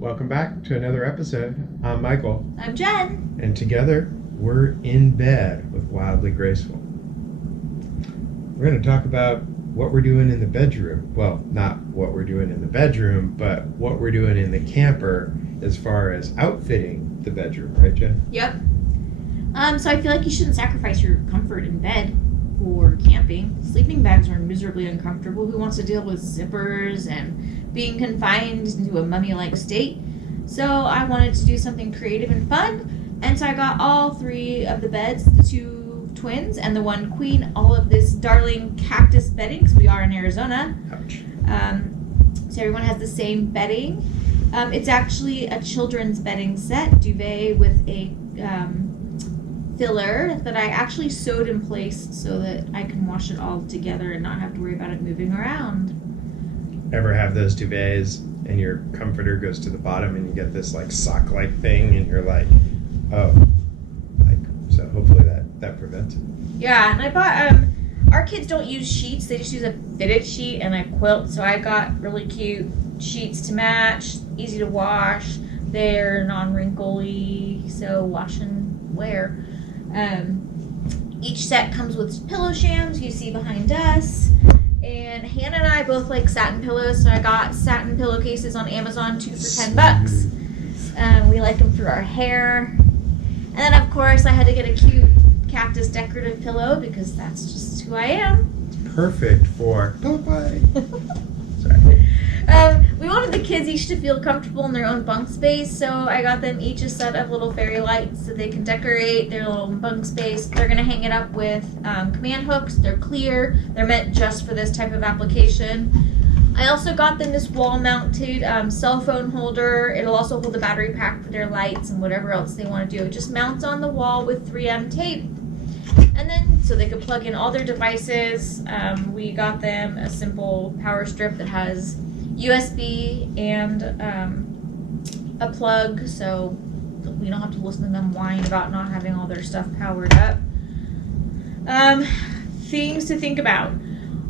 Welcome back to another episode. I'm Michael, I'm Jen. and together we're in bed with Wildly Graceful. We're going to talk about what we're doing in the bedroom. Well, not what we're doing in the bedroom, but what we're doing in the camper as far as outfitting the bedroom, right, Jen? Yep. So I feel like you shouldn't sacrifice your comfort in bed for camping. Sleeping bags are miserably uncomfortable. Who wants to deal with zippers and being confined into a mummy-like state? So I wanted to do something creative and fun, and so I got all three of the beds, the two twins and the one queen, all of this darling cactus bedding, because we are in Arizona. Ouch. So everyone has the same bedding. It's actually a children's bedding set, duvet with a filler that I actually sewed in place so that I can wash it all together and not have to worry about it moving around. Ever have those duvets and your comforter goes to the bottom and you get this like sock-like thing and you're like, oh, like, so hopefully that prevents it. Yeah, and I bought, our kids don't use sheets, they just use a fitted sheet and a quilt, so I got really cute sheets to match, easy to wash, they're non-wrinkly, so wash and wear. Each set comes with pillow shams you see behind us, and Hannah and I both like satin pillows, so I got satin pillowcases on Amazon, 2 for $10. We like them for our hair, and then of course I had to get a cute cactus decorative pillow because that's just who I am. Perfect for Popeye. Sorry. We wanted the kids each to feel comfortable in their own bunk space, so I got them each a set of little fairy lights so they can decorate their little bunk space. They're going to hang it up with command hooks. They're clear. They're meant just for this type of application. I also got them this wall-mounted cell phone holder. It'll also hold a battery pack for their lights and whatever else they want to do. It just mounts on the wall with 3M tape. And then, so they could plug in all their devices. We got them a simple power strip that has USB and a plug, so we don't have to listen to them whine about not having all their stuff powered up. Things to think about.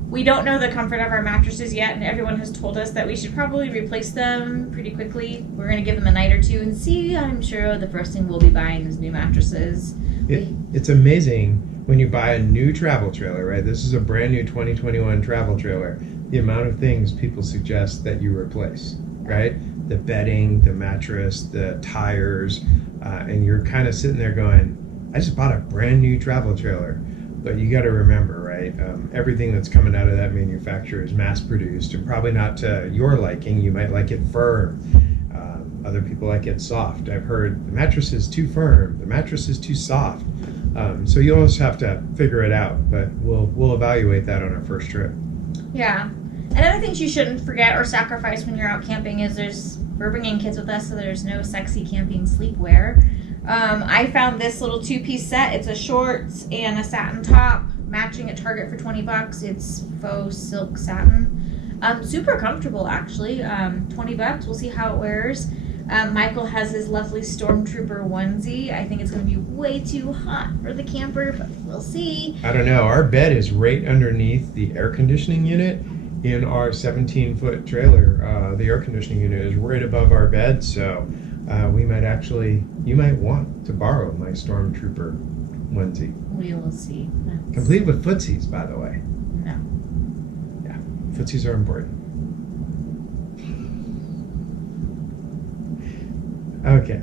We don't know the comfort of our mattresses yet, and everyone has told us that we should probably replace them pretty quickly. We're going to give them a night or two and see. I'm sure the first thing we'll be buying is new mattresses. It's amazing when you buy a new travel trailer, right? This is a brand new 2021 travel trailer. The amount of things people suggest that you replace, right? The bedding, the mattress, the tires, and you're kind of sitting there going, I just bought a brand new travel trailer. But you got to remember, right? Everything that's coming out of that manufacturer is mass produced and probably not to your liking. You might like it firm. Other people like it soft. I've heard the mattress is too firm, the mattress is too soft. So you always have to figure it out, but we'll evaluate that on our first trip. Yeah. Another thing you shouldn't forget or sacrifice when you're out camping is we're bringing kids with us, so there's no sexy camping sleepwear. I found this little 2-piece set. It's a shorts and a satin top, matching at Target for $20. It's faux silk satin. Super comfortable, actually. $20. We'll see how it wears. Michael has his lovely Stormtrooper onesie. I think it's going to be way too hot for the camper, but we'll see. I don't know. Our bed is right underneath the air conditioning unit in our 17-foot trailer. The air conditioning unit is right above our bed, so you might want to borrow my Stormtrooper onesie. We will see. Complete with footsies, by the way. No. Yeah, footsies are important. Okay.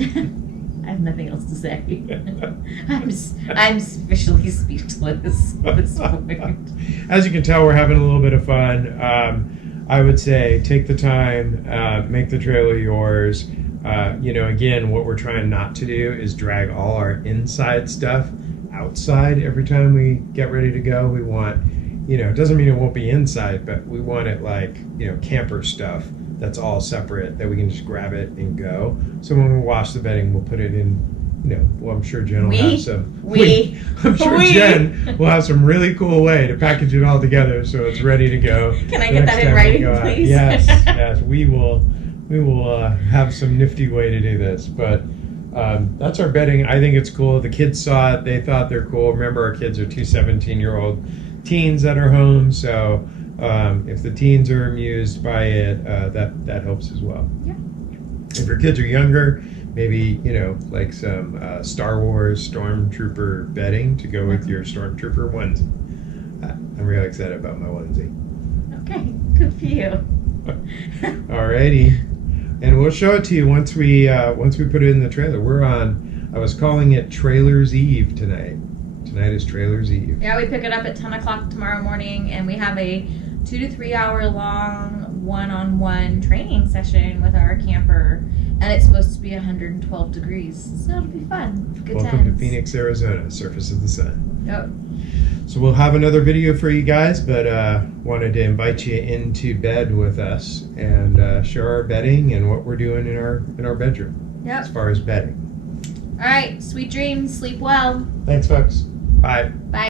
I have nothing else to say. I'm officially speechless at this point. As you can tell, we're having a little bit of fun. I would say take the time, make the trailer yours. Again, what we're trying not to do is drag all our inside stuff outside every time we get ready to go. We want, it doesn't mean it won't be inside, but we want it like, camper stuff that's all separate that we can just grab it and go. So when we wash the bedding, we'll put it in, I'm sure Jen will have some. Jen will have some really cool way to package it all together so it's ready to go. Can I get that in writing, please? Yes, we will have some nifty way to do this. But that's our bedding. I think it's cool. The kids saw it. They thought they're cool. Remember, our kids are 2 17-year-old teens at our home, so if the teens are amused by it, that helps as well. Yeah. If your kids are younger, maybe, like some Star Wars Stormtrooper bedding to go with your Stormtrooper onesie. I'm really excited about my onesie. Okay, good for you. Alrighty. And we'll show it to you once we put it in the trailer. I was calling it Trailer's Eve tonight. Tonight is Trailer's Eve. Yeah, we pick it up at 10 o'clock tomorrow morning, and we have a 2 to 3 hour long one-on-one training session with our camper, and it's supposed to be 112 degrees, so it'll be fun. Good Welcome times. to Phoenix, Arizona, surface of the sun. Yep. So we'll have another video for you guys, but wanted to invite you into bed with us and show our bedding and what we're doing in our bedroom Yep. as far as bedding. All right, sweet dreams, sleep well. Thanks, folks. Bye. Bye.